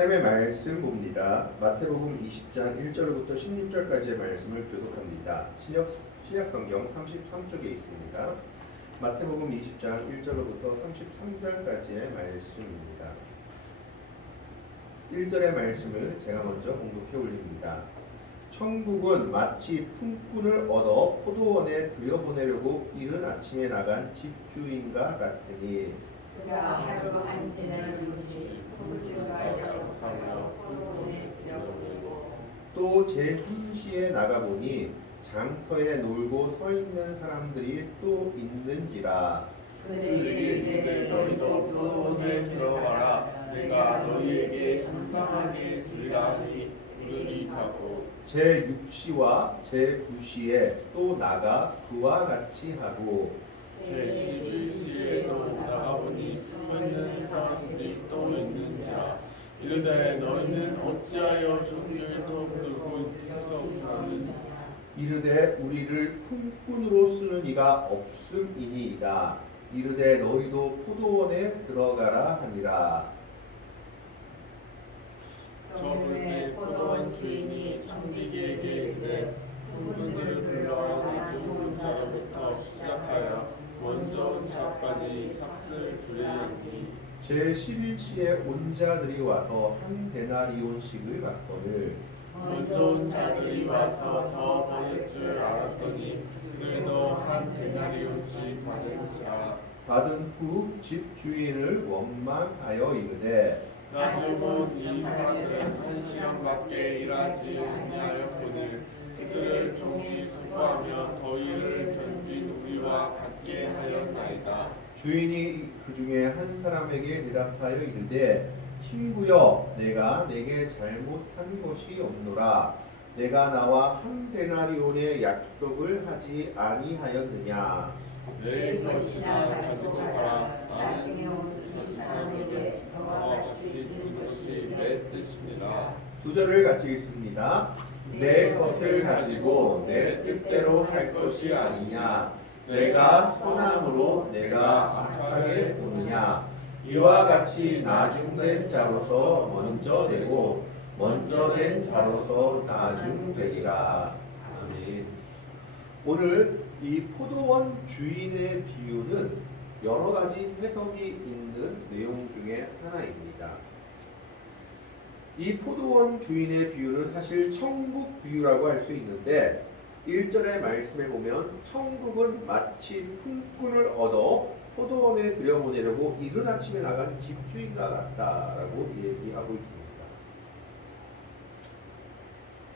하나님의 말씀 봅니다. 마태복음 20장 1절부터 16절까지의 말씀을 교독합니다. 신약성경 33쪽에 있습니다. 마태복음 20장 1절부터 33절까지의 말씀입니다. 1절의 말씀을 제가 먼저 공독해 올립니다. 천국은 마치 품꾼을 얻어 포도원에 들여보내려고 이른 아침에 나간 집주인과 같으니 그가 하루 한 데나리온씩 포도주가 약속하여 포도원에 들여보내고 또 제3시에 나가보니 장터에 놀고 서 있는 사람들이 또 있는지라. 그들에게 이르되 너희도 포도원에 들어가라. 내가 너희에게 상당하게 주리라 하니 그들이 가고 제6시와 제9시에 또 나가 그와 같이 하고 제11시에도 나가보니 서 있는 사람들이 또 있는지라. 이르되 너희는 어찌하여 종류를 들고 지성하느냐. 이르되 우리를 품꾼으로 쓰는 이가 없음이니이다. 이르되 너희도 포도원에 들어가라 하니라. 저물때 포도원 주인이 청지기에게 이르되 품꾼들을 불러 아주 좋은 자로부터 시작하여 먼저 온 자까지 삭슬 주리하니 제11시에 온 자들이 와서 한 데나리온씩을 받거늘 먼저 온 자들이 와서 더 받을 줄 알았더니 그들도 한 데나리온씩 받은지라. 받은 후 집주인을 원망하여 이르되 나중은 이 사람들은 한 시간밖에 일하지 아니하였거늘 그들을 종일 수고하며 더위를 견딘 우리와 같게 하였나이다. 주인이 그 중에 한 사람에게 대답하여 이르되 친구여 내가 내게 잘못한 것이 없노라. 내가 나와 한 데나리온의 약속을 하지 아니하였느냐. 내 것이나 가지고 가라. 나중에 온 이 사람에게 너와 같이 준 것이 내 뜻이니라. 두 절을 같이 읽습니다. 내 것을 가지고 내 뜻대로 할 것이 아니냐. 내가 선함으로 내가 악하게 보느냐. 이와 같이 나중된 자로서 먼저 되고 먼저 된 자로서 나중되리라. 아멘. 오늘 이 포도원 주인의 비유는 여러 가지 해석이 있는 내용 중에 하나입니다. 이 포도원 주인의 비유는 사실 천국 비유라고 할 수 있는데 1절의 말씀에 보면 천국은 마치 품꾼을 얻어 포도원에 들여보내려고 이른 아침에 나간 집주인과 같다라고 얘기하고 있습니다.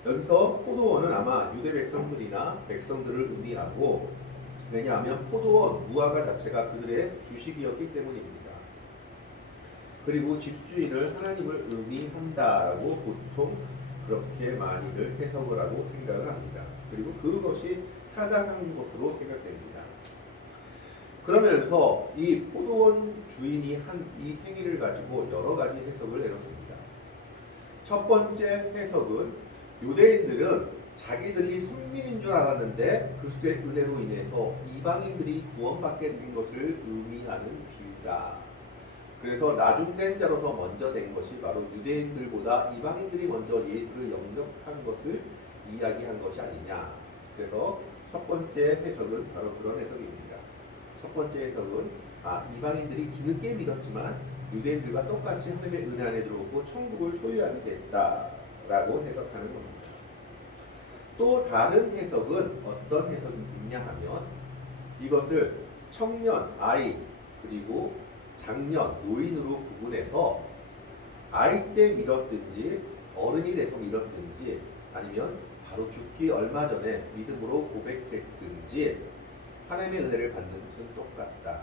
여기서 포도원은 아마 유대 백성들이나 백성들을 의미하고, 왜냐하면 포도원 무화과 자체가 그들의 주식이었기 때문입니다. 그리고 집주인을 하나님을 의미한다라고 보통 그렇게 많이들 해석을 하고 생각을 합니다. 그리고 그것이 타당한 것으로 생각됩니다. 그러면서 이 포도원 주인이 한 이 행위를 가지고 여러 가지 해석을 내놓습니다. 첫 번째 해석은 유대인들은 자기들이 선민인 줄 알았는데 그리스도의 은혜로 인해서 이방인들이 구원받게 된 것을 의미하는 비유다. 그래서 나중된 자로서 먼저 된 것이 바로 유대인들보다 이방인들이 먼저 예수를 영접한 것을 이야기한 것이 아니냐. 그래서 첫 번째 해석은 바로 그런 해석입니다. 첫 번째 해석은 이방인들이 뒤늦게 믿었지만 유대인들과 똑같이 하나님의 은혜 안에 들어오고 천국을 소유하게 됐다라고 해석하는 겁니다. 또 다른 해석은 어떤 해석이 있냐 하면 이것을 청년, 아이, 그리고 장년, 노인으로 구분해서 아이 때 믿었든지 어른이 돼서 믿었든지 아니면 바로 죽기 얼마 전에 믿음으로 고백했든지 하나님의 은혜를 받는 것은 똑같다.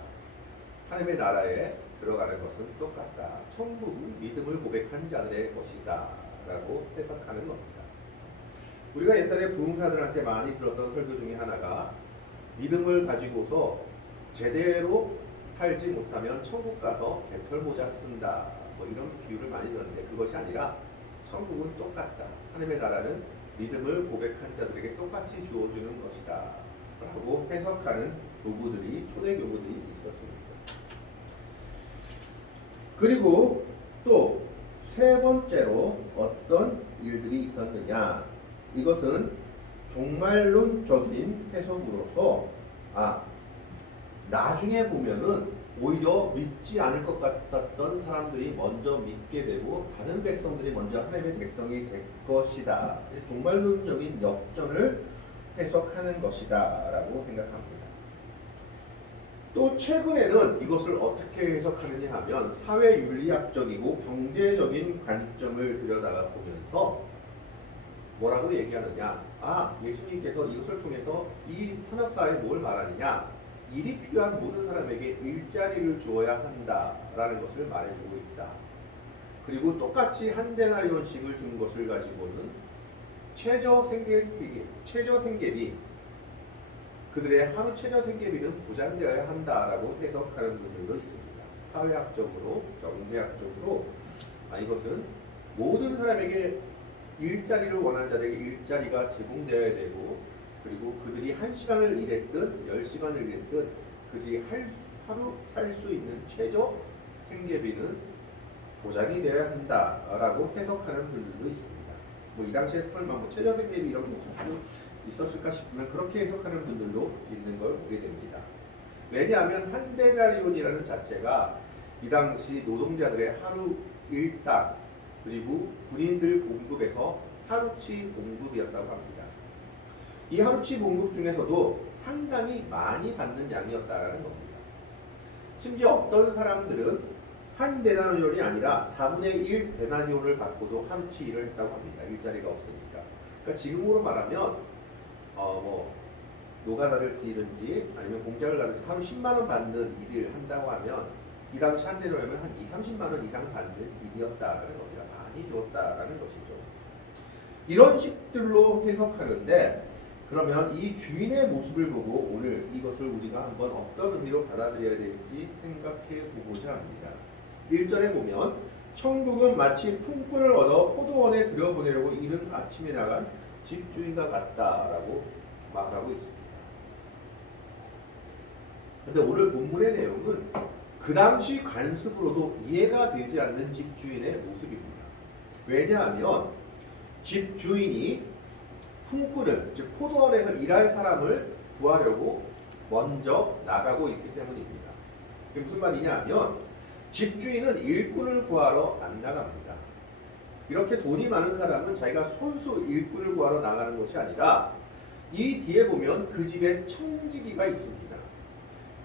하나님의 나라에 들어가는 것은 똑같다. 천국은 믿음을 고백한 자들의 것이다 라고 해석하는 겁니다. 우리가 옛날에 부흥사들한테 많이 들었던 설교 중에 하나가 믿음을 가지고서 제대로 살지 못하면 천국 가서 개털모자 쓴다, 뭐 이런 비유를 많이 들었는데 그것이 아니라 천국은 똑같다. 하나님의 나라는 믿음을 고백한 자들에게 똑같이 주어주는 것이다 라고 해석하는 교부들이, 초대 교부들이 있었습니다. 그리고 또 세 세 번째로 어떤 일들이 있었느냐? 이것은 종말론적인 해석으로서 나중에 보면은 오히려 믿지 않을 것 같았던 사람들이 먼저 믿게 되고 다른 백성들이 먼저 하나님의 백성이 될 것이다. 종말론적인 역전을 해석하는 것이다 라고 생각합니다. 또 최근에는 이것을 어떻게 해석하느냐 하면 사회윤리학적이고 경제적인 관점을 들여다가 보면서 뭐라고 얘기하느냐? 예수님께서 이것을 통해서 이 산업사회에 뭘 말하느냐? 일이 필요한 모든 사람에게 일자리를 주어야 한다라는 것을 말해주고 있다. 그리고 똑같이 한 데나리온씩을 준 것을 가지고는 최저 생계비, 그들의 하루 최저 생계비는 보장되어야 한다라고 해석하는 분들도 있습니다. 사회학적으로, 경제학적으로 이것은 모든 사람에게 일자리를 원하는 자들에게 일자리가 제공되어야 되고, 그리고 그들이 1시간을 일했든 10시간을 일했든 그들이 하루 살 수 있는 최저 생계비는 보장이 되어야 한다라고 해석하는 분들도 있습니다. 이 당시에 설마 최저 생계비 이런 것도 있었을까 싶으면 그렇게 해석하는 분들도 있는 걸 보게 됩니다. 왜냐하면 한 데나리온이라는 자체가 이 당시 노동자들의 하루 일당 그리고 군인들 봉급에서 하루치 봉급이었다고 합니다. 이 하루치 봉급 중에서도 상당히 많이 받는 양이었다라는 겁니다. 심지어 어떤 사람들은 한 데나리온이 아니라 4분의 1 데나리온을 받고도 하루치 일을 했다고 합니다. 일자리가 없으니까. 그러니까 지금으로 말하면 노가다를 뛰든지 아니면 공장을 가든지 하루 10만 원 받는 일을 한다고 하면 이 당시 한 데나리온이면 한 2~30만 원 이상 받는 일이었다라는 겁니다. 많이 주었다라는 것이죠. 이런 식들로 해석하는데, 그러면 이 주인의 모습을 보고 오늘 이것을 우리가 한번 어떤 의미로 받아들여야 될지 생각해 보고자 합니다. 1절에 보면 천국은 마치 품꾼을 얻어 포도원에 들여보내려고 이른 아침에 나간 집주인과 같다라고 말하고 있습니다. 그런데 오늘 본문의 내용은 그 당시 관습으로도 이해가 되지 않는 집주인의 모습입니다. 왜냐하면 집주인이 품꾼을, 즉 포도원에서 일할 사람을 구하려고 먼저 나가고 있기 때문입니다. 이게 무슨 말이냐 하면 집주인은 일꾼을 구하러 안 나갑니다. 이렇게 돈이 많은 사람은 자기가 손수 일꾼을 구하러 나가는 것이 아니라 이 뒤에 보면 그 집에 청지기가 있습니다.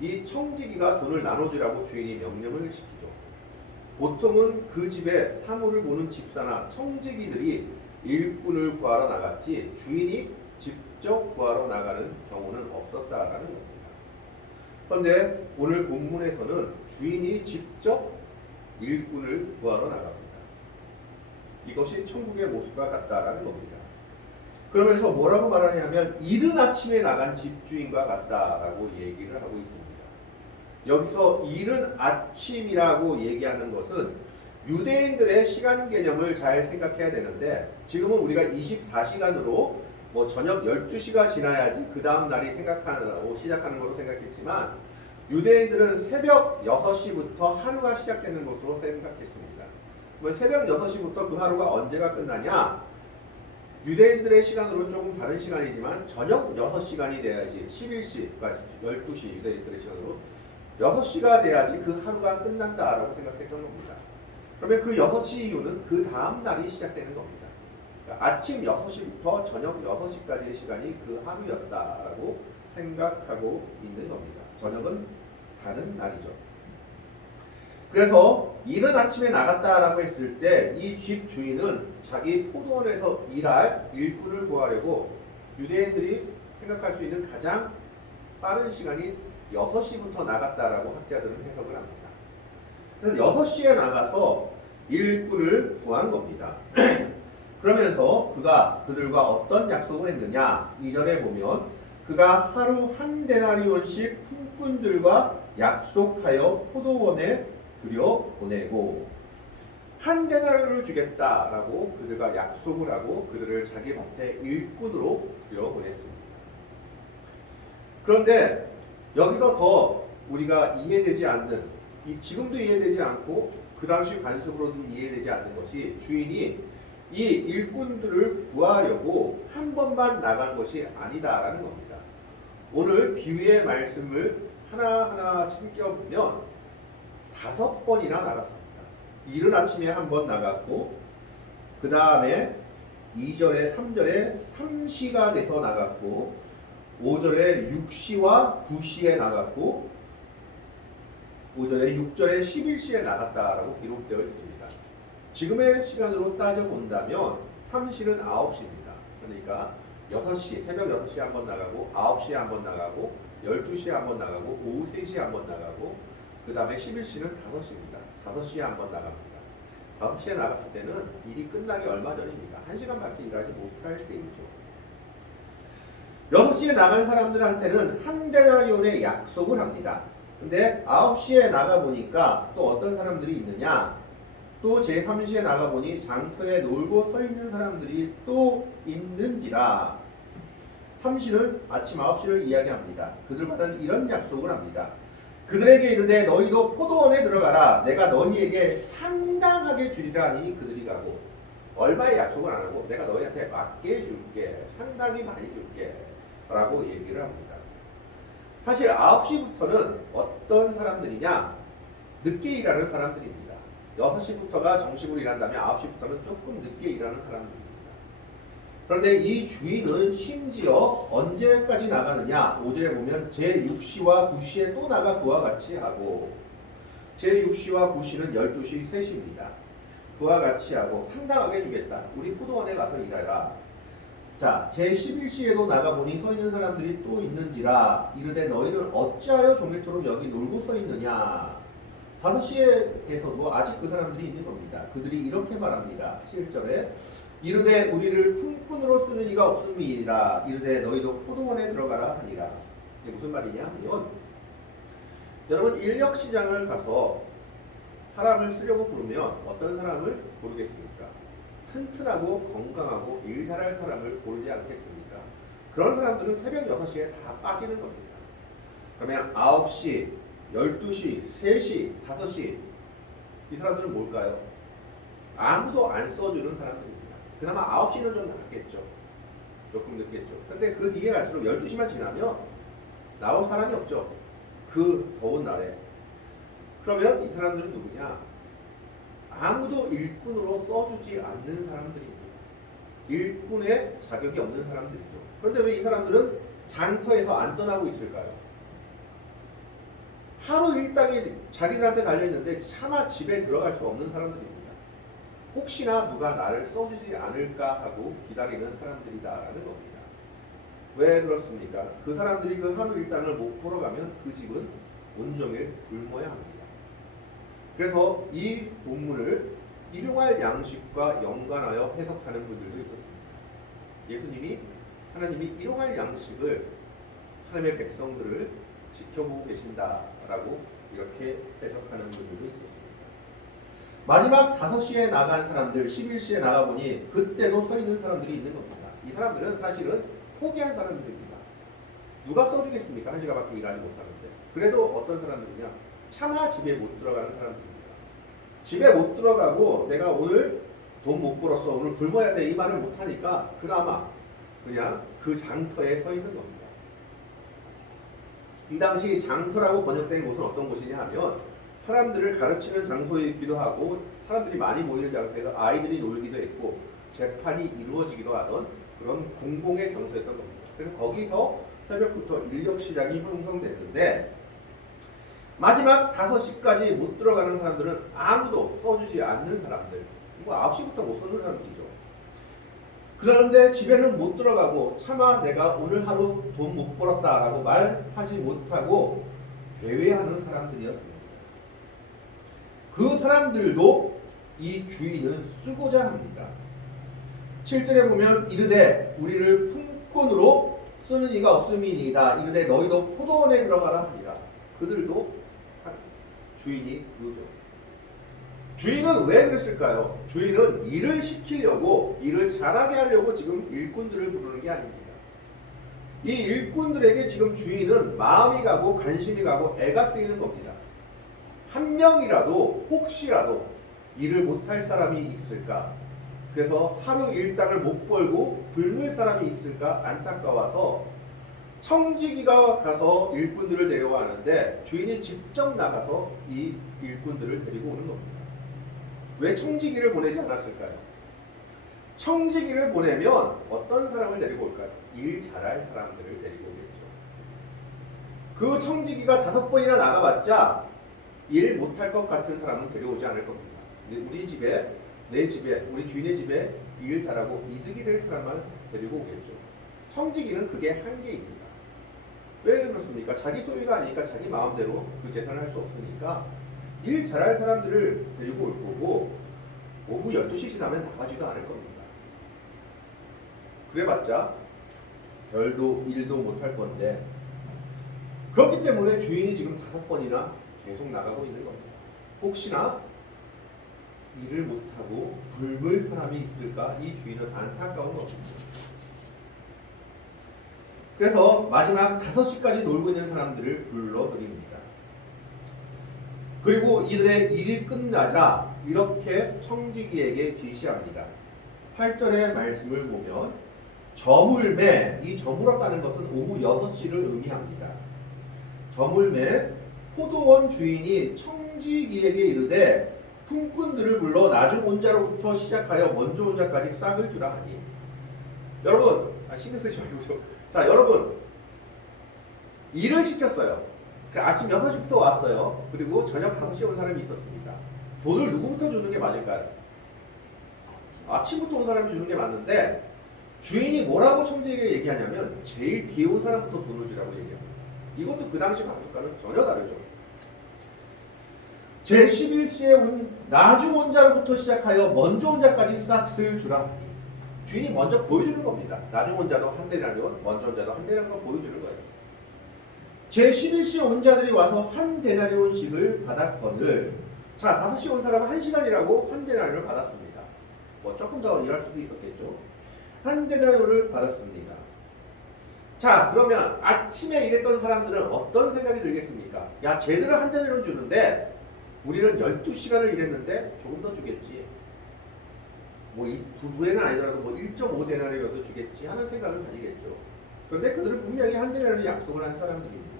이 청지기가 돈을 나눠주라고 주인이 명령을 시키죠. 보통은 그 집에 사물을 보는 집사나 청지기들이 일꾼을 구하러 나갔지 주인이 직접 구하러 나가는 경우는 없었다라는 겁니다. 그런데 오늘 본문에서는 주인이 직접 일꾼을 구하러 나갑니다. 이것이 천국의 모습과 같다라는 겁니다. 그러면서 뭐라고 말하냐면 이른 아침에 나간 집주인과 같다라고 얘기를 하고 있습니다. 여기서 이른 아침이라고 얘기하는 것은 유대인들의 시간 개념을 잘 생각해야 되는데, 지금은 우리가 24시간으로 저녁 12시가 지나야지 그 다음 날이 시작하는 것으로 생각했지만, 유대인들은 새벽 6시부터 하루가 시작되는 것으로 생각했습니다. 새벽 6시부터 그 하루가 언제가 끝나냐? 유대인들의 시간으로는 조금 다른 시간이지만 저녁 6시간이 돼야지, 11시, 그러니까 12시 유대인들의 시간으로 6시가 돼야지 그 하루가 끝난다라고 생각했던 겁니다. 그러면 그 6시 이후는 그 다음 날이 시작되는 겁니다. 그러니까 아침 6시부터 저녁 6시까지의 시간이 그 하루였다라고 생각하고 있는 겁니다. 저녁은 다른 날이죠. 그래서 이른 아침에 나갔다라고 했을 때 이 집 주인은 자기 포도원에서 일할 일꾼을 구하려고 유대인들이 생각할 수 있는 가장 빠른 시간이 6시부터 나갔다라고 학자들은 해석을 합니다. 그래서 6시에 나가서 일꾼을 구한 겁니다. 그러면서 그가 그들과 어떤 약속을 했느냐? 2절에 보면 그가 하루 한 데나리온씩 품꾼들과 약속하여 포도원에 들여보내고, 한 데나리온을 주겠다라고 그들과 약속을 하고 그들을 자기 밭에 일꾼으로 들여보냈습니다. 그런데 여기서 더 우리가 이해되지 않는, 지금도 이해되지 않고 그 당시 관습으로도 이해되지 않는 것이 주인이 이 일꾼들을 구하려고 한 번만 나간 것이 아니다라는 겁니다. 오늘 비유의 말씀을 하나하나 챙겨보면 5번이나 나갔습니다. 이른 아침에 한 번 나갔고 그 다음에 2절에 3절에 3시가 돼서 나갔고 5절에 6시와 9시에 나갔고 5절에 6절에 11시에 나갔다라고 기록되어 있습니다. 지금의 시간으로 따져본다면 3시는 9시입니다. 그러니까 6시, 새벽 6시에 한 번 나가고 9시에 한 번 나가고 12시에 한 번 나가고 오후 3시에 한 번 나가고 그 다음에 11시는 5시입니다. 5시에 한 번 나갑니다. 5시에 나갔을 때는 일이 끝나기 얼마 전입니다. 1시간밖에 일하지 못할 때이죠. 6시에 나간 사람들한테는 한 데나리온의 약속을 합니다. 근데 9시에 나가보니까 또 어떤 사람들이 있느냐? 또 제3시에 나가보니 장터에 놀고 서 있는 사람들이 또 있는지라. 3시는 아침 9시를 이야기합니다. 그들과는 이런 약속을 합니다. 그들에게 이르되 너희도 포도원에 들어가라. 내가 너희에게 상당하게 주리라 하니 그들이 가고. 얼마의 약속을 안 하고 내가 너희한테 맞게 줄게. 상당히 많이 줄게. 라고 얘기를 합니다. 사실 9시부터는 어떤 사람들이냐? 늦게 일하는 사람들입니다. 6시부터가 정식으로 일한다면 9시부터는 조금 늦게 일하는 사람들입니다. 그런데 이 주인은 심지어 언제까지 나가느냐? 5절에 보면 제6시와 9시에 또 나가 그와 같이 하고 제6시와 9시는 12시, 3시입니다. 그와 같이 하고 상당하게 주겠다. 우리 포도원에 가서 일하라. 자, 제11시에도 나가보니 서 있는 사람들이 또 있는지라. 이르되 너희는 어찌하여 종일토록 여기 놀고 서 있느냐. 5시에서도 아직 그 사람들이 있는 겁니다. 그들이 이렇게 말합니다. 7절에 이르되 우리를 품꾼으로 쓰는 이가 없음이니라. 이르되 너희도 포도원에 들어가라 하니라. 이게 무슨 말이냐 하면 여러분 인력시장을 가서 사람을 쓰려고 부르면 어떤 사람을 고르겠습니까? 튼튼하고 건강하고 일 잘할 사람을 고르지 않겠습니까? 그런 사람들은 새벽 6시에 다 빠지는 겁니다. 그러면 9시, 12시, 3시, 5시 이 사람들은 뭘까요? 아무도 안 써주는 사람들입니다. 그나마 9시는 좀 낫겠죠. 조금 늦겠죠. 근데 그 뒤에 갈수록 12시만 지나면 나올 사람이 없죠. 그 더운 날에. 그러면 이 사람들은 누구냐? 아무도 일꾼으로 써주지 않는 사람들입니다. 일꾼의 자격이 없는 사람들이죠. 그런데 왜 이 사람들은 장터에서 안 떠나고 있을까요? 하루 일당이 자기들한테 달려있는데 차마 집에 들어갈 수 없는 사람들입니다. 혹시나 누가 나를 써주지 않을까 하고 기다리는 사람들이다라는 겁니다. 왜 그렇습니까? 그 사람들이 그 하루 일당을 못 보러 가면 그 집은 온종일 굶어야 합니다. 그래서 이 본문을 일용할 양식과 연관하여 해석하는 분들도 있었습니다. 예수님이 하나님이 일용할 양식을 하나님의 백성들을 지켜보고 계신다라고 이렇게 해석하는 분들도 있었습니다. 마지막 5시에 나간 사람들, 11시에 나가보니 그때도 서 있는 사람들이 있는 겁니다. 이 사람들은 사실은 포기한 사람들입니다. 누가 써주겠습니까? 1시간밖에 일하지 못하는데. 그래도 어떤 사람들이냐? 차마 집에 못 들어가는 사람들입니다. 집에 못 들어가고 내가 오늘 돈 못 벌었어, 오늘 굶어야 돼 이 말을 못하니까 그나마 그냥 그 장터에 서 있는 겁니다. 이 당시 장터라고 번역된 곳은 어떤 곳이냐 하면 사람들을 가르치는 장소이기도 하고 사람들이 많이 모이는 장소에서 아이들이 놀기도 했고 재판이 이루어지기도 하던 그런 공공의 장소였던 겁니다. 그래서 거기서 새벽부터 인력시장이 형성됐는데 마지막 5시까지 못 들어가는 사람들은 아무도 써주지 않는 사람들. 9시부터 못 쓰는 사람들이죠. 그런데 집에는 못 들어가고 차마 내가 오늘 하루 돈 못 벌었다라고 말하지 못하고 배회하는 사람들이었습니다. 그 사람들도 이 주인은 쓰고자 합니다. 7절에 보면 이르되 우리를 품꾼으로 쓰는 이가 없음이니이다. 이르되 너희도 포도원에 들어가라 하니라. 그들도 주인이 부르죠. 주인은 왜 그랬을까요? 주인은 일을 시키려고, 일을 잘하게 하려고 지금 일꾼들을 부르는 게 아닙니다. 이 일꾼들에게 지금 주인은 마음이 가고 관심이 가고 애가 쓰이는 겁니다. 한 명이라도 혹시라도 일을 못할 사람이 있을까? 그래서 하루 일당을 못 벌고 굶을 사람이 있을까 안타까워서 청지기가 가서 일꾼들을 데려가는데 주인이 직접 나가서 이 일꾼들을 데리고 오는 겁니다. 왜 청지기를 보내지 않았을까요? 청지기를 보내면 어떤 사람을 데리고 올까요? 일 잘할 사람들을 데리고 오겠죠. 그 청지기가 5번이나 나가봤자 일 못할 것 같은 사람은 데려오지 않을 겁니다. 우리 집에, 내 집에, 우리 주인의 집에 일 잘하고 이득이 될 사람만 데리고 오겠죠. 청지기는 그게 한계입니다. 왜 그렇습니까? 자기 소유가 아니니까 자기 마음대로 그 재산을 할 수 없으니까 일 잘할 사람들을 데리고 올 거고 오후 12시 지나면 나가지도 않을 겁니다. 그래봤자 별도 일도 못할 건데 그렇기 때문에 주인이 지금 5번이나 계속 나가고 있는 겁니다. 혹시나 일을 못하고 굶을 사람이 있을까 이 주인은 안타까운 겁니다. 그래서 마지막 5시까지 놀고 있는 사람들을 불러드립니다. 그리고 이들의 일이 끝나자 이렇게 청지기에게 지시합니다. 8절의 말씀을 보면 저물매, 이 저물었다는 것은 오후 6시를 의미합니다. 저물매 포도원 주인이 청지기에게 이르되 품꾼들을 불러 나중 온 자로부터 시작하여 먼저 온 자까지 싹을 주라 하니. 여러분 신경 쓰지 말고 자 여러분 일을 시켰어요. 아침 6시부터 왔어요. 그리고 저녁 5시에 온 사람이 있었습니다. 돈을 누구부터 주는 게 맞을까요? 아침부터 온 사람이 주는 게 맞는데 주인이 뭐라고 청지기에게 얘기하냐면 제일 뒤에 온 사람부터 돈을 주라고 얘기합니다. 이것도 그 당시 방식과는 전혀 다르죠. 제11시에 온 나중 온 자로부터 시작하여 먼저 온 자까지 싹을 주라. 주인이 먼저 보여주는 겁니다. 나중 온 자도 한 데나리온, 먼저 온 자도 한 데나리온 보여주는 거예요. 제11시에 온 자들이 와서 한 데나리온씩을 받았거늘. 자, 5시에 온 사람은 1시간이라고 한 데나리온을 받았습니다. 뭐 조금 더 일할 수도 있었겠죠. 한 데나리온을 받았습니다. 자, 그러면 아침에 일했던 사람들은 어떤 생각이 들겠습니까? 야, 쟤들은 한 데나리온 주는데 우리는 12시간을 일했는데 조금 더 주겠지. 뭐 이 두 배는 아니더라도 뭐 1.5데나리온도 주겠지 하는 생각을 가지겠죠. 그런데 그들은 분명히 한 데나리온 약속을 한 사람들입니다.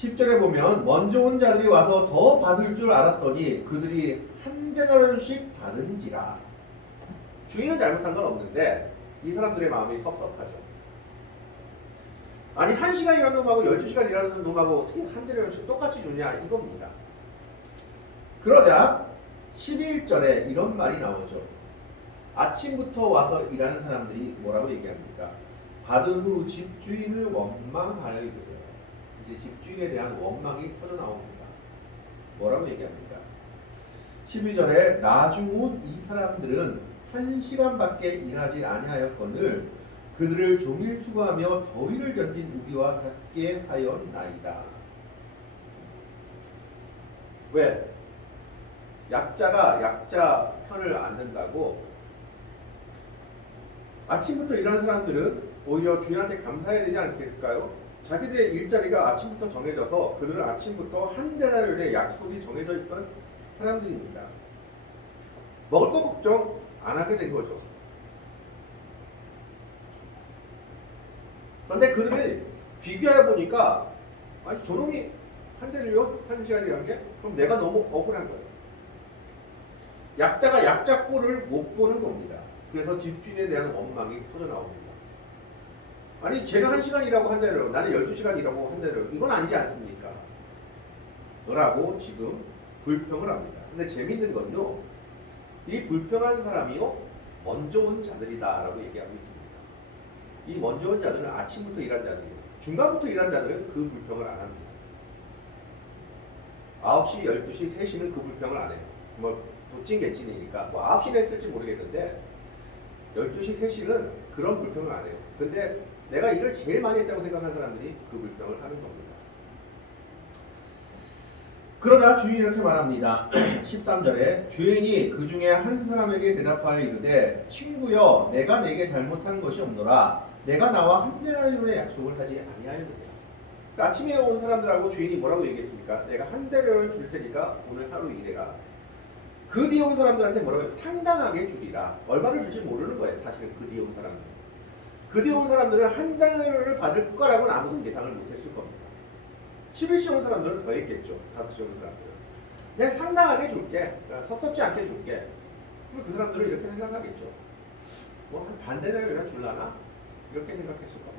10절에 보면 먼저 온 자들이 와서 더 받을 줄 알았더니 그들이 한 데나리온씩 받은지라. 주인은 잘못한 건 없는데 이 사람들의 마음이 섭섭하죠. 아니 1시간 일하는 놈하고 12시간 일하는 놈하고 어떻게 한 데나리온씩 똑같이 주냐 이겁니다. 그러자 11절에 이런 말이 나오죠. 아침부터 와서 일하는 사람들이 뭐라고 얘기합니까? 받은 후 집주인을 원망하여 이르되. 이제 집주인에 대한 원망이 터져 나옵니다. 뭐라고 얘기합니까? 12절에 나중 온 이 사람들은 1시간밖에 일하지 아니하였거늘 그들을 종일 수고하며 더위를 견딘 우리와 같게 하였나이다. 왜? 약자가 약자 편을 안 든다고 아침부터 일하는 사람들은 오히려 주인한테 감사해야 되지 않을까요? 자기들의 일자리가 아침부터 정해져서 그들은 아침부터 한 데나리온의 약속이 정해져 있던 사람들입니다. 먹을 거 걱정 안 하게 된 거죠. 그런데 그들이 비교해 보니까 아니 저놈이 한 데나리온 1시간이라는 게 그럼 내가 너무 억울한 거예요. 약자가 약자 꼴을 못 보는 겁니다. 그래서 집주인에 대한 원망이 터져 나옵니다. 아니 쟤는 1시간 일하고 한 데나리온, 나는 12시간 일하고 한 데나리온, 이건 아니지 않습니까? 라고 지금 불평을 합니다. 근데 재밌는 건요, 이 불평한 사람이요 먼저 온 자들이다 라고 얘기하고 있습니다. 이 먼저 온 자들은 아침부터 일한 자들이에요. 중간부터 일한 자들은 그 불평을 안 합니다. 9시, 12시, 3시는 그 불평을 안 해요. 뭐 도찐개찐이니까 뭐 9시는 했을지 모르겠는데 12시, 3시는 그런 불평을 안 해요. 근데 내가 일을 제일 많이 했다고 생각하는 사람들이 그 불평을 하는 겁니다. 그러나 주인이 이렇게 말합니다. 13절에 주인이 그 중에 한 사람에게 대답하여 이르되 친구여 내가 내게 잘못한 것이 없노라 내가 나와 한 데나리온의 약속을 하지 아니하였느냐. 그러니까 아침에 온 사람들하고 주인이 뭐라고 얘기했습니까? 내가 한 달러를 줄 테니까 오늘 하루 일해라. 그 뒤에 온 사람들한테 뭐라고 해요? 상당하게 주리라. 얼마를 줄지 모르는 거예요. 사실은 그 뒤에 온 사람들은. 그 뒤에 온 사람들은 한 달러를 받을 거라고는 아무도 예상을 못했을 겁니다. 11시 온 사람들은 더 했겠죠. 5시 온 사람들은. 그냥 상당하게 줄게. 섭섭지 않게 줄게. 그럼 그 사람들은 이렇게 생각하겠죠. 뭐 한 반 달러를 줄라나? 이렇게 생각했을 겁니다.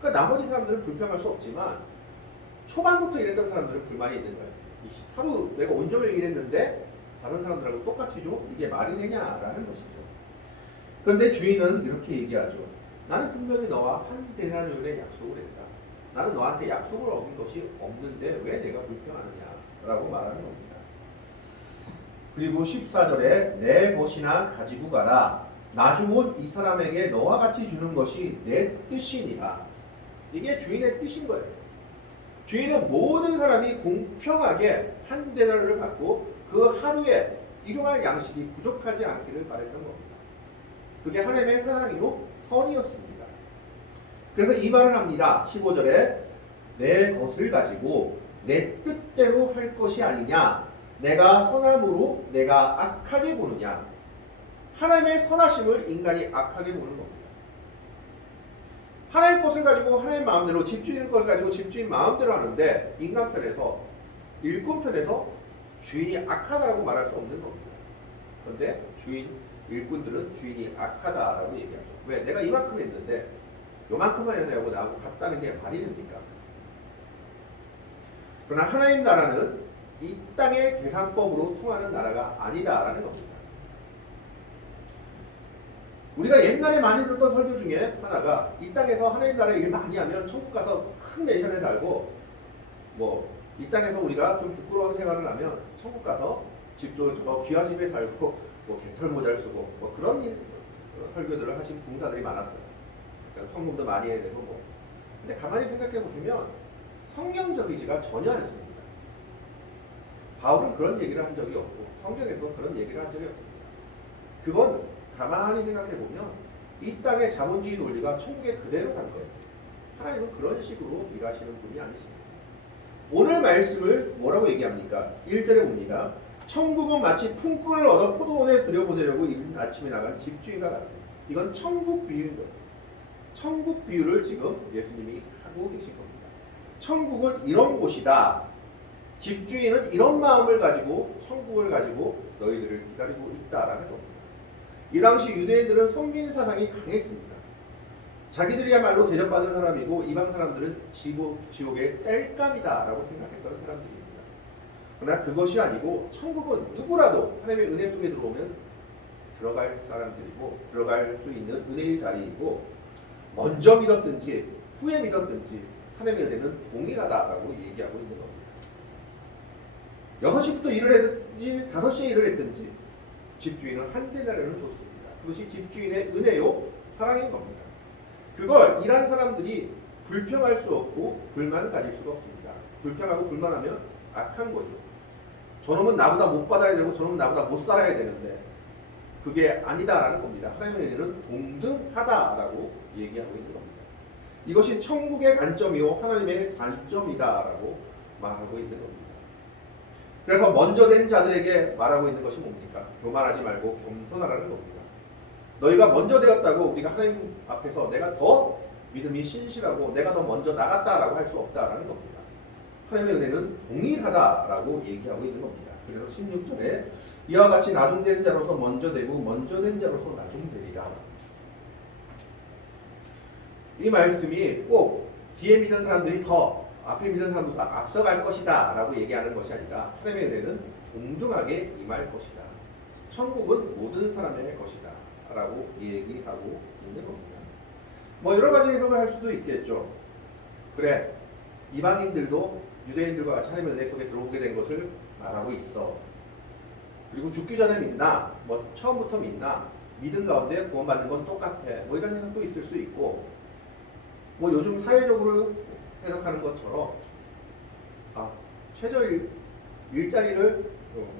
그러니까 나머지 사람들은 불평할 수 없지만 초반부터 일했던 사람들은 불만이 있는 거예요. 하루 내가 온종일 일했는데 다른 사람들하고 똑같이 줘? 이게 말이 되냐라는 것이죠. 그런데 주인은 이렇게 얘기하죠. 나는 분명히 너와 한 데나리온의 약속을 했다. 나는 너한테 약속을 어긴 것이 없는데 왜 내가 불평하느냐 라고 말하는 겁니다. 그리고 14절에 내 것이나 가지고 가라. 나중 온 이 사람에게 너와 같이 주는 것이 내 뜻이니라. 이게 주인의 뜻인 거예요. 주인은 모든 사람이 공평하게 한 데나리온을 받고 그 하루에 일용할 양식이 부족하지 않기를 바랬던 겁니다. 그게 하나님의 사랑이요 선이었습니다. 그래서 이 말을 합니다. 15절에 내 것을 가지고 내 뜻대로 할 것이 아니냐. 내가 선함으로 내가 악하게 보느냐. 하나님의 선하심을 인간이 악하게 보는 겁니다. 하나님 것을 가지고 하나님 마음대로, 집주인 것을 가지고 집주인 마음대로 하는데 인간 편에서, 일꾼 편에서 주인이 악하다라고 말할 수 없는 겁니다. 그런데 일꾼들은 주인이 악하다라고 얘기하죠. 왜? 내가 이만큼 했는데 요만큼만 해내고 나하고 같다는 게 말이 됩니까? 그러나 하나님 나라는 이 땅의 계산법으로 통하는 나라가 아니다라는 겁니다. 우리가 옛날에 많이 들었던 설교 중에 하나가 이 땅에서 하나님 나라에 일 많이 하면 천국 가서 큰 맨션에 살고 뭐 이 땅에서 우리가 좀 부끄러운 생활을 하면 천국 가서 집도 저 귀한 집에 살고 뭐 개털 모자를 쓰고 뭐 그런 설교들을 하신 부흥사들이 많았어요. 그러니까 성공도 많이 해야 되고 뭐. 근데 가만히 생각해 보시면 성경적이지가 전혀 않습니다. 바울은 그런 얘기를 한 적이 없고 성경에도 그런 얘기를 한 적이 없습니다. 그건 가만히 생각해 보면 이 땅의 자본주의 논리가 천국에 그대로 간 거예요. 하나님은 그런 식으로 일하시는 분이 아니십니다. 오늘 말씀을 뭐라고 얘기합니까? 1절에 봅니다. 천국은 마치 품꾼을 얻어 포도원에 들여보내려고 이른 아침에 나간 집주인과 같아요. 이건 천국 비유인 거예요. 천국 비유를 지금 예수님이 하고 계신 겁니다. 천국은 이런 곳이다. 집주인은 이런 마음을 가지고 천국을 가지고 너희들을 기다리고 있다라는 겁니다. 이 당시 유대인들은 선민 사상이 강했습니다. 자기들이야말로 대접받은 사람이고 이방 사람들은 지옥의 땔감이다라고 생각했던 사람들입니다. 그러나 그것이 아니고 천국은 누구라도 하나님의 은혜 속에 들어오면 들어갈 사람들이고 들어갈 수 있는 은혜의 자리이고 먼저 믿었든지 후에 믿었든지 하나님의 은혜는 동일하다라고 얘기하고 있는 겁니다. 6시부터 일을 했든지 5시에 일을 했든지 집주인은 한 데나리온을 줬습니다. 그것이 집주인의 은혜요 사랑인 겁니다. 그걸 일한 사람들이 불평할 수 없고 불만을 가질 수가 없습니다. 불평하고 불만하면 악한 거죠. 저놈은 나보다 못 받아야 되고 저놈은 나보다 못 살아야 되는데 그게 아니다라는 겁니다. 하나님의 은혜는 동등하다라고 얘기하고 있는 겁니다. 이것이 천국의 관점이요 하나님의 관점이다라고 말하고 있는 겁니다. 그래서 먼저 된 자들에게 말하고 있는 것이 뭡니까? 교만하지 말고 겸손하라는 겁니다. 너희가 먼저 되었다고 우리가 하나님 앞에서 내가 더 믿음이 신실하고 내가 더 먼저 나갔다라고 할 수 없다라는 겁니다. 하나님의 은혜는 동일하다라고 얘기하고 있는 겁니다. 그래서 16절에 이와 같이 나중된 자로서 먼저 되고 먼저 된 자로서 나중되리라. 이 말씀이 꼭 뒤에 믿은 사람들이 더 앞에 믿은 사람보다 앞서갈 것이다 라고 얘기하는 것이 아니라 하나님의 은혜는 동등하게 임할 것이다. 천국은 모든 사람의 것이다 라고 얘기하고 있는 겁니다. 뭐 여러 가지 해석을 할 수도 있겠죠. 그래, 이방인들도 유대인들과 같이 하나님의 은혜 속에 들어오게 된 것을 말하고 있어. 그리고 죽기 전에 믿나, 뭐 처음부터 믿나, 믿음 가운데 구원받는 건 똑같아. 뭐 이런 해석도 있을 수 있고, 뭐 요즘 사회적으로 해석하는 것처럼 최저 일자리를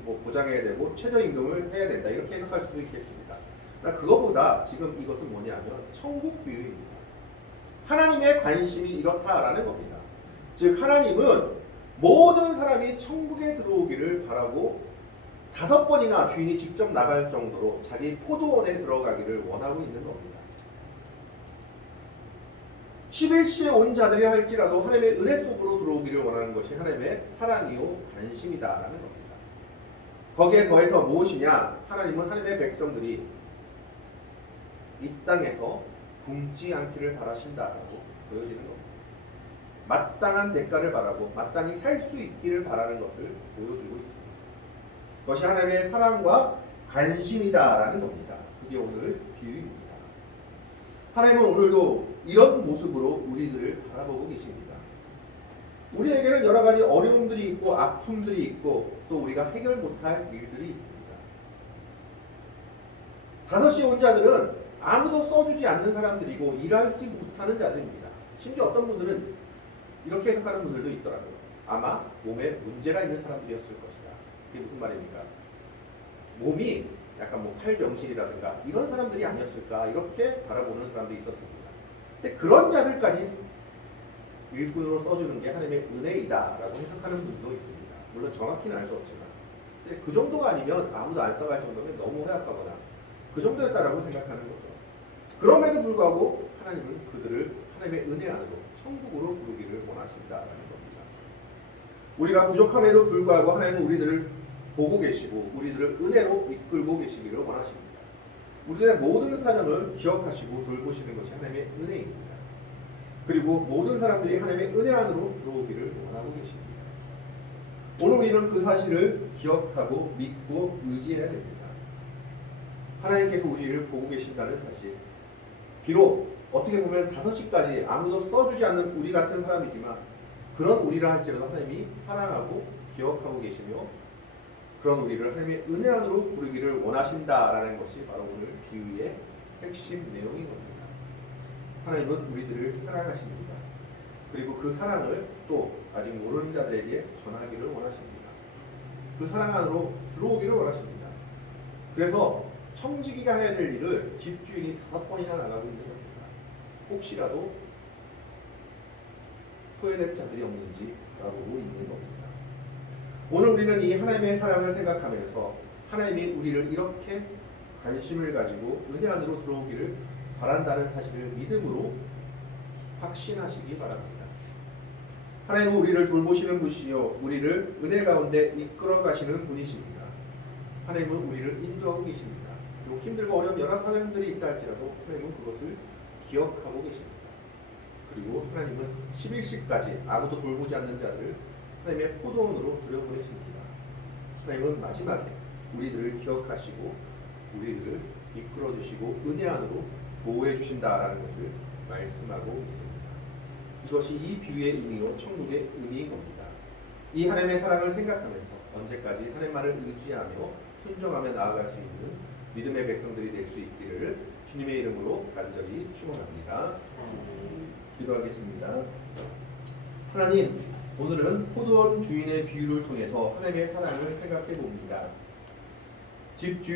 뭐 보장해야 되고 최저임금을 해야 된다 이렇게 해석할 수도 있겠습니다. 그러나 그거보다 지금 이것은 뭐냐면 천국 비유입니다. 하나님의 관심이 이렇다라는 겁니다. 즉 하나님은 모든 사람이 천국에 들어오기를 바라고 5번이나 주인이 직접 나갈 정도로 자기 포도원에 들어가기를 원하고 있는 겁니다. 11시에 온 자들이 할지라도 하나님의 은혜 속으로 들어오기를 원하는 것이 하나님의 사랑이요 관심이다라는 겁니다. 거기에 더해서 무엇이냐? 하나님은 하나님의 백성들이 이 땅에서 굶지 않기를 바라신다라고 보여지는 겁니다. 마땅한 대가를 바라고 마땅히 살 수 있기를 바라는 것을 보여주고 있습니다. 그것이 하나님의 사랑과 관심이다라는 겁니다. 그게 오늘 비유입니다. 하나님은 오늘도 이런 모습으로 우리들을 바라보고 계십니다. 우리에게는 여러 가지 어려움들이 있고 아픔들이 있고 또 우리가 해결 못할 일들이 있습니다. 5시에 온 자들은 아무도 써주지 않는 사람들이고 일하지 못하는 자들입니다. 심지어 어떤 분들은 이렇게 해석하는 분들도 있더라고요. 아마 몸에 문제가 있는 사람들이었을 것이다. 그게 무슨 말입니까? 몸이 약간 뭐 팔병신이라든가 이런 사람들이 아니었을까 이렇게 바라보는 사람도 있었습니다. 근데 그런 자들까지 일꾼으로 써주는 게 하나님의 은혜이다라고 해석하는 분도 있습니다. 물론 정확히는 알 수 없지만 근데 그 정도가 아니면 아무도 안 써갈 정도면 너무 허약하거나 그 정도였다라고 생각하는 거죠. 그럼에도 불구하고 하나님은 그들을 하나님의 은혜 안으로 천국으로 부르기를 원하신다라는 겁니다. 우리가 부족함에도 불구하고 하나님은 우리들을 보고 계시고 우리들을 은혜로 이끌고 계시기를 원하십니다. 우리들의 모든 사정을 기억하시고 돌보시는 것이 하나님의 은혜입니다. 그리고 모든 사람들이 하나님의 은혜 안으로 들어오기를 원하고 계십니다. 오늘 우리는 그 사실을 기억하고 믿고 의지해야 됩니다. 하나님께서 우리를 보고 계신다는 사실. 비록 어떻게 보면 5시까지 아무도 써주지 않는 우리 같은 사람이지만 그런 우리라 할지라도 하나님이 사랑하고 기억하고 계시며 그런 우리를 하나님의 은혜 안으로 부르기를 원하신다라는 것이 바로 오늘 비유의 핵심 내용인 겁니다. 하나님은 우리들을 사랑하십니다. 그리고 그 사랑을 또 아직 모르는 자들에게 전하기를 원하십니다. 그 사랑 안으로 들어오기를 원하십니다. 그래서 청지기가 해야 될 일을 집주인이 5번이나 나가고 있는 겁니다. 혹시라도 소외된 자들이 없는지 알아보고 있는 겁니다. 오늘 우리는 이 하나님의 사랑을 생각하면서 하나님이 우리를 이렇게 관심을 가지고 은혜 안으로 들어오기를 바란다는 사실을 믿음으로 확신하시기 바랍니다. 하나님은 우리를 돌보시는 분이시요 우리를 은혜 가운데 이끌어 가시는 분이십니다. 하나님은 우리를 인도하고 계십니다. 그리고 힘들고 어려운 여러 사정들이 있다 할지라도 하나님은 그것을 기억하고 계십니다. 그리고 하나님은 11시까지 아무도 돌보지 않는 자들을 하나님의 포도원으로 들여보내십니다. 하나님은 마지막에 우리들을 기억하시고 우리들을 이끌어주시고 은혜 안으로 보호해 주신다라는 것을 말씀하고 있습니다. 이것이 이 비유의 의미요 천국의 의미인 겁니다. 이 하나님의 사랑을 생각하면서 언제까지 하나님만을 의지하며 순종하며 나아갈 수 있는 믿음의 백성들이 될 수 있기를 주님의 이름으로 간절히 축원합니다. 기도하겠습니다. 하나님, 오늘은 포도원 주인의 비유를 통해서 하나님의 사랑을 생각해 봅니다. 집 주인